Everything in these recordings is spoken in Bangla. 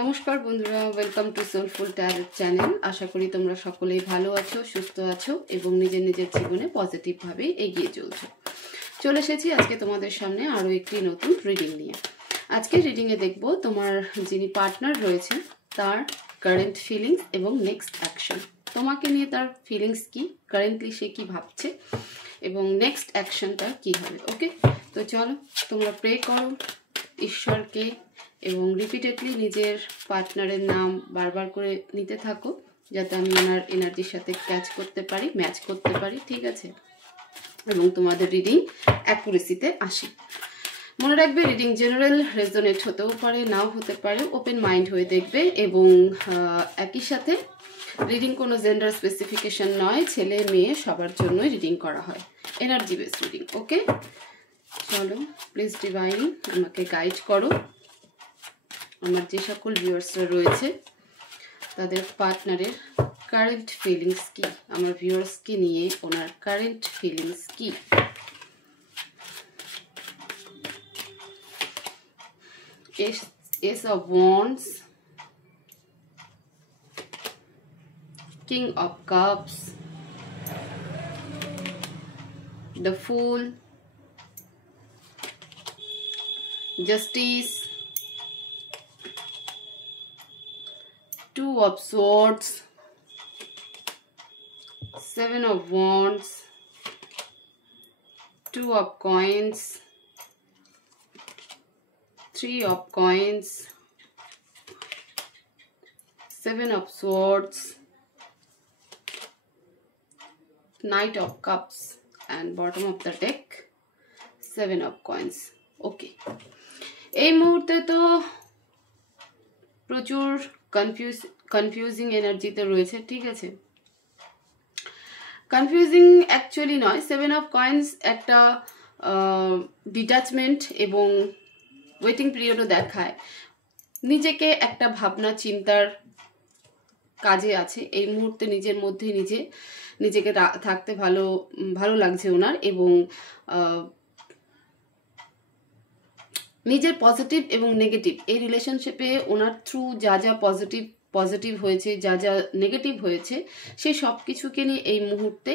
নমস্কার বন্ধুরা, welcome to soulful tarot channel. আশা করি তোমরা সকলেই ভালো আছো, সুস্থ আছো এবং নিজের নিজের জীবনে পজিটিভভাবে এগিয়ে চলছো। চলে এসেছি আজকে তোমাদের সামনে আরও একটি নতুন রিডিং নিয়ে। আজকে রিডিংয়ে দেখব তোমার যিনি পার্টনার রয়েছে তার কারেন্ট ফিলিংস এবং নেক্সট অ্যাকশন। তোমাকে নিয়ে তার ফিলিংস কি, কারেন্টলি সে কি ভাবছে এবং নেক্সট অ্যাকশনটা কি হবে। ওকে, তো চলো তোমরা প্রে করো ঈশ্বরকে এবং রিপিটেডলি নিজের পার্টনারের নাম বারবার করে নিতে থাকো, যাতে আমি ওনার এনার্জির সাথে ক্যাচ করতে পারি, ম্যাচ করতে পারি, ঠিক আছে, এবং তোমাদের রিডিং অ্যাকুরেসিতে আসি। মনে রাখবে রিডিং জেনারেল, রেজোনেট হতেও পারে, নাও হতে পারে। ওপেন মাইন্ড হয়ে দেখবে এবং একই সাথে রিডিং কোনো জেন্ডার স্পেসিফিকেশন নয়, ছেলে মেয়ে সবার জন্যই রিডিং করা হয়, এনার্জি বেস রিডিং। ওকে, চলো প্লিজ ডিভাইন আমাকে গাইড করো। আমার যে সকল ভিউয়ার্সরা রয়েছে তাদের পার্টনারের কারেন্ট ফিলিংস কি, আমার ভিউয়ার্সকে নিয়ে ওনার কারেন্ট ফিলিংস কি। Ace of Wands, King of Cups, the Fool, Justice, Two of Swords, Seven of Wands, Two of Coins, Three of Coins, Seven of Swords, Knight of Cups, and bottom of the deck, Seven of Coins. Okay, এই মুহূর্তে তো প্রচুর কনফিউজিং এনার্জিতে রয়েছে, ঠিক আছে। কনফিউজিং অ্যাকচুয়ালি নয়, সেভেন অফ কয়েন্স একটা ডিট্যাচমেন্ট এবং ওয়েটিং পিরিয়ডও দেখায়। নিজেকে একটা ভাবনা চিন্তার কাজে আছে এই মুহূর্তে, নিজের মধ্যে নিজেকে থাকতে ভালো লাগছে ওনার, এবং নিজের পজিটিভ এবং নেগেটিভ এই রিলেশনশিপে ওনার থ্রু যা যা পজিটিভ হয়েছে, যা যা নেগেটিভ হয়েছে, সেই সব কিছুকে নিয়ে এই মুহূর্তে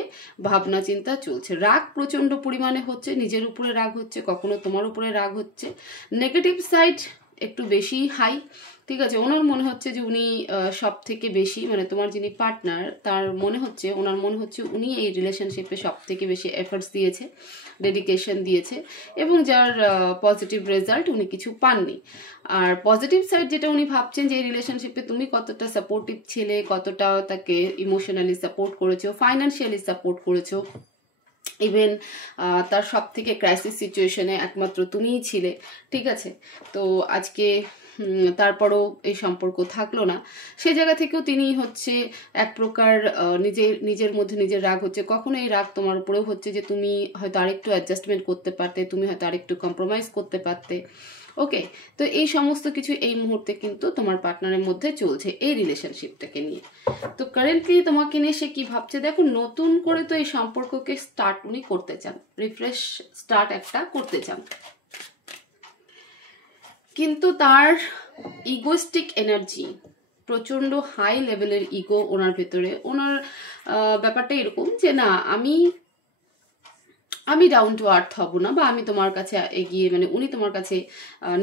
ভাবনা চিন্তা চলছে। রাগ প্রচণ্ড পরিমাণে হচ্ছে, নিজের উপরে রাগ হচ্ছে, কখনো তোমার উপরে রাগ হচ্ছে। নেগেটিভ সাইড একটু বেশি হাই, ঠিক আছে। ওনার মনে হচ্ছে যে উনি সব থেকে বেশি, মানে তোমার যিনি পার্টনার তার ওনার মনে হচ্ছে উনি এই রিলেশনশিপে সব থেকে বেশি এফর্টস দিয়েছে, ডেডিকেশন দিয়েছে, এবং যার পজিটিভ রেজাল্ট উনি কিছু পাননি। আর পজিটিভ সাইড যেটা উনি ভাবছেন যে এই রিলেশনশিপে তুমি কতটা সাপোর্টিভ ছিলে, কতটা তাকে ইমোশনালি সাপোর্ট করেছো, ফাইন্যান্সিয়ালি সাপোর্ট করেছো, ইভেন তার সব থেকে ক্রাইসিস সিচুয়েশনে একমাত্র তুমিই ছিলে, ঠিক আছে। তো আজকে তারপরও এই সম্পর্ক থাকলো না, সে জায়গা থেকেও তিনি হচ্ছে এক প্রকার নিজের মধ্যে নিজের রাগ হচ্ছে। কখনো এই রাগ তোমার উপরেও হচ্ছে যে তুমি হয়তো আরেকটু অ্যাডজাস্টমেন্ট করতে পারতে, তুমি হয়তো আরেকটু কম্প্রোমাইজ করতে পারতে। ওকে, তো এই সমস্ত কিছু এই মুহূর্তে কিন্তু তোমার পার্টনারের মধ্যে চলছে এই রিলেশনশিপটাকে নিয়ে। তো কারেন্টলি তোমাকে নিয়ে সে কি ভাবছে দেখো, নতুন করে তো এই সম্পর্ককে স্টার্ট উনি করতে চান, রিফ্রেশ স্টার্ট একটা করতে চান, কিন্তু তার ইগোস্টিক এনার্জি, প্রচণ্ড হাই লেভেলের ইগো ওনার ভেতরে। ওনার ব্যাপারটা এরকম যে না, আমি ডাউন টু আর্থ হব না, বা আমি তোমার কাছে এগিয়ে, মানে উনি তোমার কাছে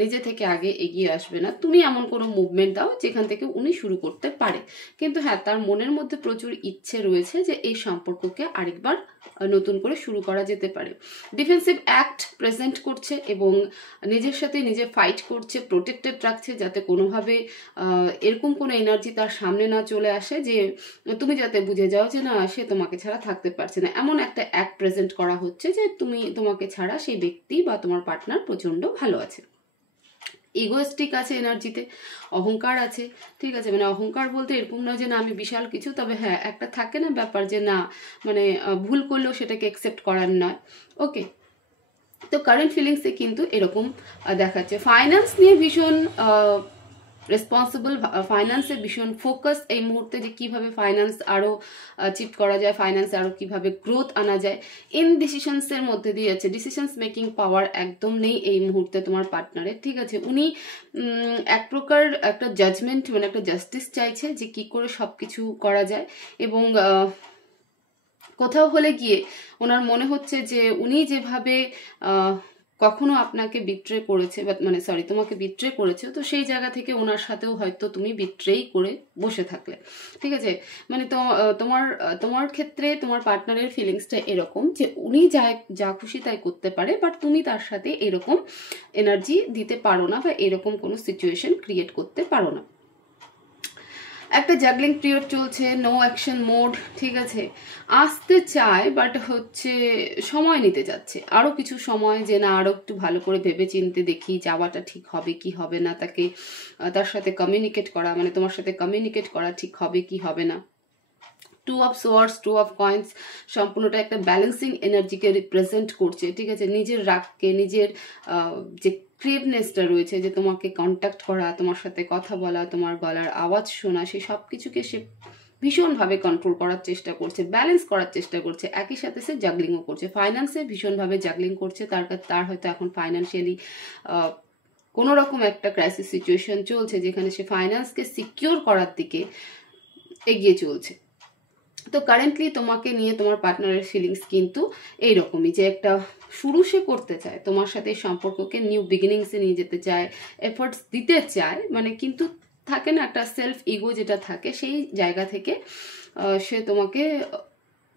নিজে থেকে আগে এগিয়ে আসবে না। তুমি এমন কোনো মুভমেন্ট দাও যেখান থেকে উনি শুরু করতে পারে। কিন্তু হ্যাঁ, তার মনের মধ্যে প্রচুর ইচ্ছে রয়েছে যে এই সম্পর্ককে আরেকবার নতুন করে শুরু করা যেতে পারে। ডিফেন্সিভ অ্যাক্ট প্রেজেন্ট করছে এবং নিজের সাথে নিজে ফাইট করছে, প্রোটেক্টেড রাখছে, যাতে কোনোভাবে এরকম কোনো এনার্জি তার সামনে না চলে আসে যে তুমি যাতে বুঝে যাও যে না, সে তোমাকে ছাড়া থাকতে পারছে না। এমন একটা অ্যাক্ট প্রেজেন্ট করা হচ্ছে যে তোমাকে ছাড়া সেই ব্যক্তি বা তোমার পার্টনার প্রচণ্ড ভালো আছে। ইগোস্টিক আছে এনার্জিতে, অহংকার আছে, ঠিক আছে। মানে অহংকার বলতে এরকম নয় যে না আমি বিশাল কিছু, তবে হ্যাঁ একটা থাকে না ব্যাপার যে না, মানে ভুল করলেও সেটাকে অ্যাকসেপ্ট করার নয়। ওকে, তো কারেন্ট ফিলিংসে কিন্তু এরকম দেখাচ্ছে। ফাইন্যান্স নিয়ে ভীষণ রেসপন্সিবল, ফাইন্যান্সে ভীষণ ফোকাস এই মুহূর্তে, যে কিভাবে ফাইন্যান্স আরও চিপ করা যায়, ফাইন্যান্সে আরও কিভাবে গ্রোথ আনা যায়, ডিসিশনসের মধ্যে দিয়ে যাচ্ছে। ডিসিশনস মেকিং পাওয়ার একদম নেই এই মুহূর্তে তোমার পার্টনারের, ঠিক আছে। উনি এক প্রকার একটা জাজমেন্ট, মানে একটা জাস্টিস চাইছে যে কি করে সব কিছু করা যায়, এবং কোথাও হলে গিয়ে ওনার মনে হচ্ছে যে উনি যেভাবে কখনো আপনাকে বিট্রে করেছে, মানে সরি তোমাকে বিট্রে করেছে, তো সেই জায়গা থেকে ওনার সাথেও হয়তো তুমি বিট্রেই করে বসে থাকলে, ঠিক আছে। মানে তো তোমার ক্ষেত্রে তোমার পার্টনারের ফিলিংসটা এরকম যে উনি যা খুশি তাই করতে পারে, বাট তুমি তার সাথে এরকম এনার্জি দিতে পারো না, বা এরকম কোনো সিচুয়েশন ক্রিয়েট করতে পারো না। একটা জাগলিং পিরিয়ড চলছে, নো অ্যাকশন মোড, ঠিক আছে। আসতে চায় বাট হচ্ছে সময় নিতে যাচ্ছে, আরও কিছু সময়, যে না আরও একটু ভালো করে ভেবে চিনতে দেখি যাওয়াটা ঠিক হবে কি হবে না, তার সাথে কমিউনিকেট করা, মানে তোমার সাথে কমিউনিকেট করা ঠিক হবে কি হবে না। Two of swords, two of coins সম্পূর্ণটা একটা ব্যালেন্সিং এনার্জিকে রিপ্রেজেন্ট করছে, ঠিক আছে। নিজের রাগকে, নিজের যে ক্রেভনেসটা রয়েছে, যে তোমাকে কন্ট্যাক্ট করা, তোমার সাথে কথা বলা, তোমার গলার আওয়াজ শোনা, সে সব কিছুকে সে ভীষণভাবে কন্ট্রোল করার চেষ্টা করছে, ব্যালেন্স করার চেষ্টা করছে, একই সাথে সে জাগলিংও করছে, ফাইন্যান্সে ভীষণভাবে জাগলিং করছে। তার হয়তো এখন ফাইন্যান্সিয়ালি কোনো রকম একটা ক্রাইসিস সিচুয়েশন চলছে, যেখানে সে ফাইন্যান্সকে সিকিউর করার দিকে এগিয়ে চলছে। তো কারেন্টলি তোমাকে নিয়ে তোমার পার্টনারের ফিলিংস কিন্তু এইরকমই, যে একটা শুরু সে করতে চায় তোমার সাথে, সম্পর্ককে নিউ বিগিনিংসে নিয়ে যেতে চায়, এফোর্টস দিতে চায়, মানে কিন্তু থাকে না একটা সেলফ ইগো যেটা থাকে, সেই জায়গা থেকে সে তোমাকে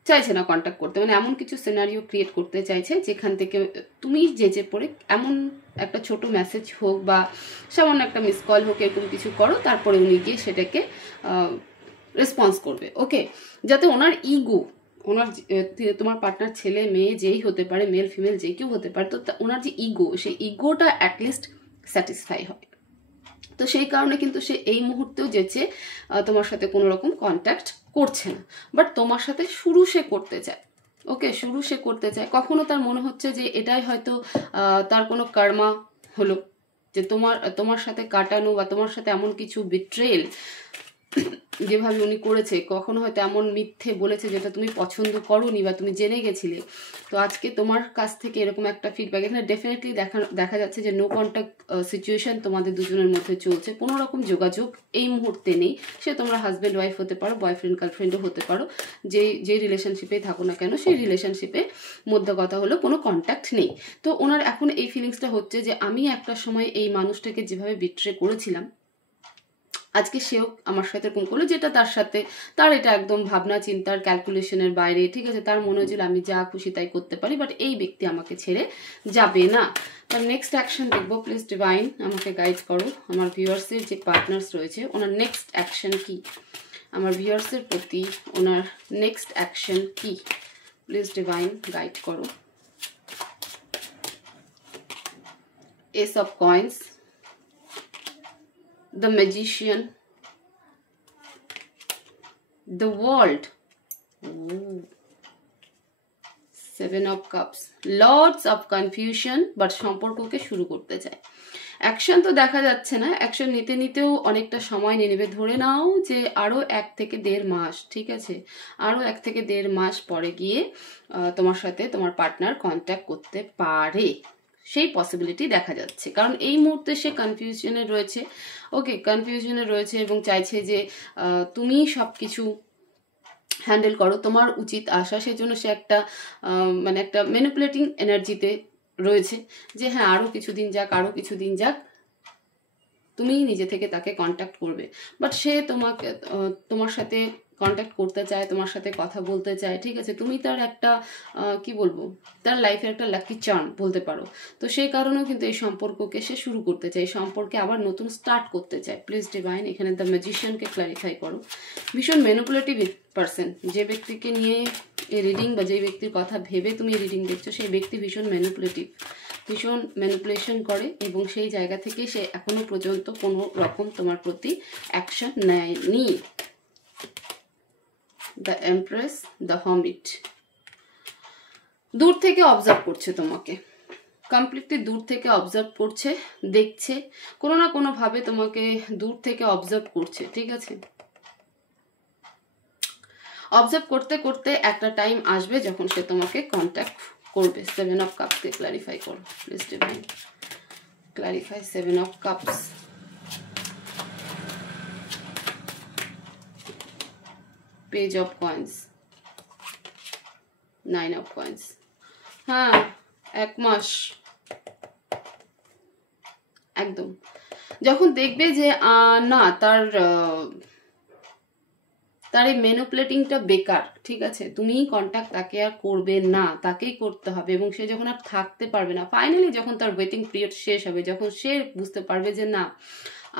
চাইছে না কন্ট্যাক্ট করতে, মানে এমন কিছু সিনারিও ক্রিয়েট করতে চাইছে যেখান থেকে তুমি যেচে পড়ে এমন একটা ছোট মেসেজ হোক বা সামান্য একটা মিস কল হোক, এরকম কিছু করো, তারপরে উনি গিয়ে সেটাকে রেসপন্স করবে, ওকে। যাতে ওনার ইগো, তোমার পার্টনার ছেলে মেয়ে যেই হতে পারে, মেল ফিমেল যে কেউ হতে পারে, তো ওনার যে ইগো, সেই ইগোটা অ্যাটলিস্ট স্যাটিসফাই হয়। তো সেই কারণে কিন্তু সে এই মুহূর্তেও যেচে তোমার সাথে কোনো রকম কন্ট্যাক্ট করছে না, বাট তোমার সাথে শুরু সে করতে চায়, ওকে। শুরু সে করতে চায়, কখনো তার মনে হচ্ছে যে এটাই হয়তো তার কোনো কর্মা হলো, যে তোমার সাথে কাটানো, বা তোমার সাথে এমন কিছু বিট্রেল যেভাবে উনি করেছে, কখনো হয়তো এমন মিথ্যে বলেছে যেটা তুমি পছন্দ করোনি বা তুমি জেনে গেছিলে। তো আজকে তোমার কাছ থেকে এরকম একটা ফিডব্যাক, এখানে ডেফিনেটলি দেখা যাচ্ছে যে নো কন্ট্যাক্ট সিচুয়েশন তোমাদের দুজনের মধ্যে চলছে, কোনো রকম যোগাযোগ এই মুহূর্তে নেই। সে তোমরা হাজব্যান্ড ওয়াইফ হতে পারো, বয়ফ্রেন্ড গার্লফ্রেন্ডও হতে পারো, যে রিলেশনশিপেই থাকো না কেন, সেই রিলেশনশিপে মধ্যে কথা হলো কোনো কন্ট্যাক্ট নেই। তো ওনার এখন এই ফিলিংসটা হচ্ছে যে আমি একটা সময় এই মানুষটাকে যেভাবে বিট্রে করেছিলাম, আজকে সেও আমার সাথে এরকম করলো, যেটা তার এটা একদম ভাবনা চিন্তার ক্যালকুলেশনের বাইরে, ঠিক আছে। তার মনে হয়েছিল আমি যা খুশি তাই করতে পারি, বাট এই ব্যক্তি আমাকে ছেড়ে যাবে না। তার নেক্সট অ্যাকশন দেখবো, প্লিজ ডিভাইন আমাকে গাইড করো। আমার ভিউয়ার্সের যে পার্টনার্স রয়েছে, ওনার নেক্সট অ্যাকশন কি, আমার ভিউয়ার্সের প্রতি ওনার নেক্সট অ্যাকশন কি, প্লিজ ডিভাইন গাইড করো। S of coins, the magician, the world, seven of cups, lots of confusion, but সম্পর্ককে শুরু করতে চায়। অ্যাকশন তো দেখা যাচ্ছে না, অ্যাকশন নিতে নিতেও অনেকটা সময় নিয়ে নেবে। ধরে নাও যে আরও 1 থেকে 1.5 মাস, ঠিক আছে, আরও 1 থেকে 1.5 মাস পরে গিয়ে তোমার সাথে তোমার পার্টনার কন্ট্যাক্ট করতে পারে, সেই পসিবিলিটি দেখা যাচ্ছে। কারণ এই মুহূর্তে সে কনফিউশনে রয়েছে, ওকে, কনফিউশনে রয়েছে, এবং চাইছে যে তুমি সব কিছু হ্যান্ডেল করো, তোমার উচিত আসা। সেজন্য সে একটা মানে একটা ম্যানিপুলেটিং এনার্জিতে রয়েছে, যে হ্যাঁ আরও কিছুদিন যাক, তুমি নিজে থেকে তাকে কন্ট্যাক্ট করবে। বাট সে তোমার সাথে কন্ট্যাক্ট করতে চায়, তোমার সাথে কথা বলতে চায়, ঠিক আছে। তুমি তার একটা কি বলবো, তার লাইফের একটা লাকি চার্ম বলতে পারো। তো সেই কারণেও কিন্তু এই সম্পর্ককে সে শুরু করতে চায়, এই সম্পর্কে আবার নতুন স্টার্ট করতে চায়। প্লিজ ডিভাইন এখানে দ্য ম্যাজিশিয়ানকে ক্লারিফাই করো। ভীষণ ম্যানিপুলেটিভ পার্সন, যে ব্যক্তিকে নিয়ে এই রিডিং বা যে ব্যক্তির কথা ভেবে তুমি রিডিং দেখছো, সেই ব্যক্তি ভীষণ ম্যানিপুলেটিভ, ভীষণ ম্যানিপুলেশন করে, এবং সেই জায়গা থেকে সে এখনো পর্যন্ত কোনো রকম তোমার প্রতি অ্যাকশন নেয়নি। দ্য এমপ্রেস, দ্য হার্মিট, দূর থেকে অবজার্ভ করছে তোমাকে, কমপ্লিটলি দূর থেকে অবজার্ভ করছে, দেখছে, কোনো না কোনো ভাবে তোমাকে দূর থেকে অবজার্ভ করছে, ঠিক আছে? অবজার্ভ করতে করতে একটা টাইম আসবে যখন সে তোমাকে কন্ট্যাক্ট করবে। 7 অফ কাপসকে ক্ল্যারিফাই করো please divine, clarify 7 of cups. Page of coins, 9 of coins. হ্যাঁ, 1 মাস একদম। যখন দেখবে যে না তার এই ম্যানিপুলেটিংটা বেকার, ঠিক আছে, তুমি কন্ট্যাক্ট তাকে আর করবে না, তাকেই করতে হবে। এবং সে যখন আর থাকতে পারবে না, ফাইনালি যখন তার ওয়েটিং পিরিয়ড শেষ হবে, যখন সে বুঝতে পারবে যে না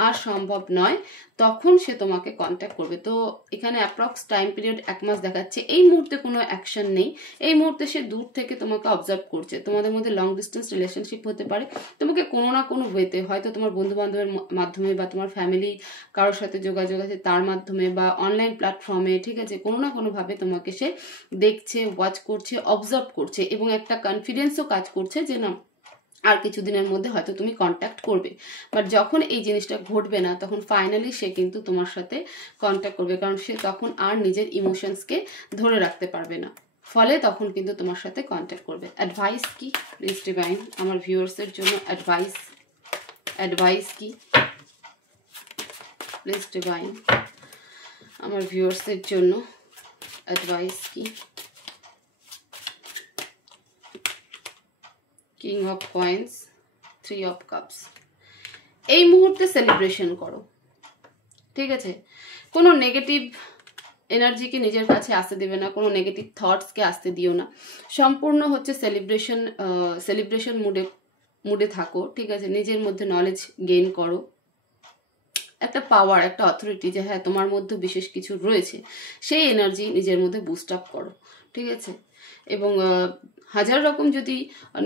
আর সম্ভব নয়, তখন সে তোমাকে কন্ট্যাক্ট করবে। তো এখানে অ্যাপ্রক্স টাইম পিরিয়ড 1 মাস দেখাচ্ছে। এই মুহূর্তে কোনো অ্যাকশন নেই, এই মুহূর্তে সে দূর থেকে তোমাকে অবজার্ভ করছে। তোমাদের মধ্যে লং ডিস্টেন্স রিলেশনশিপ হতে পারে, তোমাকে কোনো না কোনো ওয়েতে, হয়তো তোমার বন্ধু বান্ধবের মাধ্যমে বা তোমার ফ্যামিলি কারোর সাথে যোগাযোগ আছে তার মাধ্যমে বা অনলাইন প্ল্যাটফর্মে, ঠিক আছে, কোনো না কোনোভাবে তোমাকে সে দেখছে, ওয়াচ করছে, অবজার্ভ করছে এবং একটা কনফিডেন্সও কাজ করছে যে না আর কিছুদিনের মধ্যে হয়তো তুমি কন্ট্যাক্ট করবে। বাট যখন এই জিনিসটা ঘটবে না, তখন ফাইনালি সে কিন্তু তোমার সাথে কন্ট্যাক্ট করবে, কারণ সে তখন আর নিজের ইমোশনসকে ধরে রাখতে পারবে না, ফলে তখন কিন্তু তোমার সাথে কন্ট্যাক্ট করবে। অ্যাডভাইস কি প্লিজ ডিভাইন আমার ভিউয়ার্সের জন্য? অ্যাডভাইস কি প্লিজ ডিভাইন আমার ভিউয়ার্সের জন্য? অ্যাডভাইস কি? King of coins, 3 of cups. এই মুহূর্তে সেলিব্রেশন করো, ঠিক আছে? কোনো নেগেটিভ এনার্জিকে নিজের কাছে আসতে দেবে না, কোনো নেগেটিভ থটসকে আসতে দিও না। সম্পূর্ণ হচ্ছে সেলিব্রেশন মুডে থাকো, ঠিক আছে? নিজের মধ্যে নলেজ গেইন করো, একটা পাওয়ার, একটা অথরিটি যে হ্যাঁ তোমার মধ্যে বিশেষ কিছু রয়েছে, সেই এনার্জি নিজের মধ্যে বুস্ট আপ করো, ঠিক আছে? এবং হাজার রকম যদি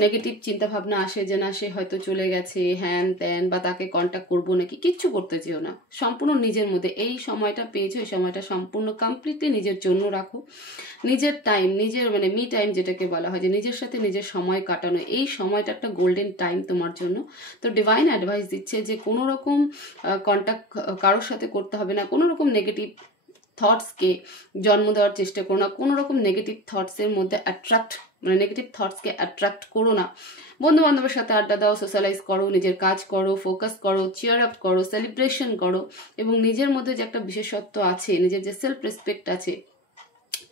নেগেটিভ চিন্তাভাবনা আসে যে না সে হয়তো চলে গেছে, হ্যান ত্যান, বা তাকে কন্ট্যাক্ট করবো নাকি, কিচ্ছু করতে যেও না। সম্পূর্ণ নিজের মধ্যে এই সময়টা পেয়েছো, এই সময়টা সম্পূর্ণ কমপ্লিটলি নিজের জন্য রাখো। নিজের টাইম, নিজের মানে মি টাইম যেটাকে বলা হয়, যে নিজের সাথে নিজের সময় কাটানো, এই সময়টা একটা গোল্ডেন টাইম তোমার জন্য। তো ডিভাইন অ্যাডভাইস দিচ্ছে যে কোনো রকম কন্ট্যাক্ট কারোর সাথে করতে হবে না, কোনো রকম নেগেটিভ থটসকে জন্ম দেওয়ার চেষ্টা করো না, কোনো রকম নেগেটিভ থটসের মধ্যে নেগেটিভ থটসকে অ্যাট্রাক্ট করো না। বন্ধু বান্ধবের সাথে আড্ডা দাও, সোশ্যালাইজ করো, নিজের কাজ করো, ফোকাস করো, চিয়ার আপ করো, সেলিব্রেশন করো। এবং নিজের মধ্যে যে একটা বিশেষত্ব আছে, নিজের যে সেলফ রেসপেক্ট আছে,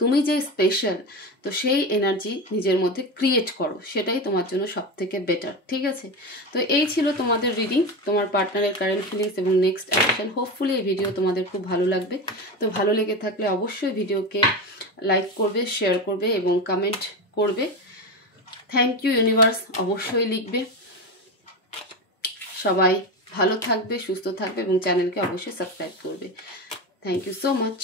তুমি যে স্পেশাল, তো সেই এনার্জি নিজের মধ্যে ক্রিয়েট করো, সেটাই তোমার জন্য সব থেকে বেটার, ঠিক আছে? তো এই ছিল তোমাদের রিডিং, তোমার পার্টনারের কারেন্ট ফিলিংস এবং নেক্সট অ্যাকশন। হোপফুলি এই ভিডিও তোমাদের খুব ভালো লাগবে। তো ভালো লেগে থাকলে অবশ্যই ভিডিওকে লাইক করবে, শেয়ার করবে এবং কমেন্ট করবে। থ্যাংক ইউ ইউনিভার্স অবশ্যই লিখবে। সবাই ভালো থাকবে, সুস্থ থাকবে এবং চ্যানেলকে অবশ্যই সাবস্ক্রাইব করবে। Thank you so much.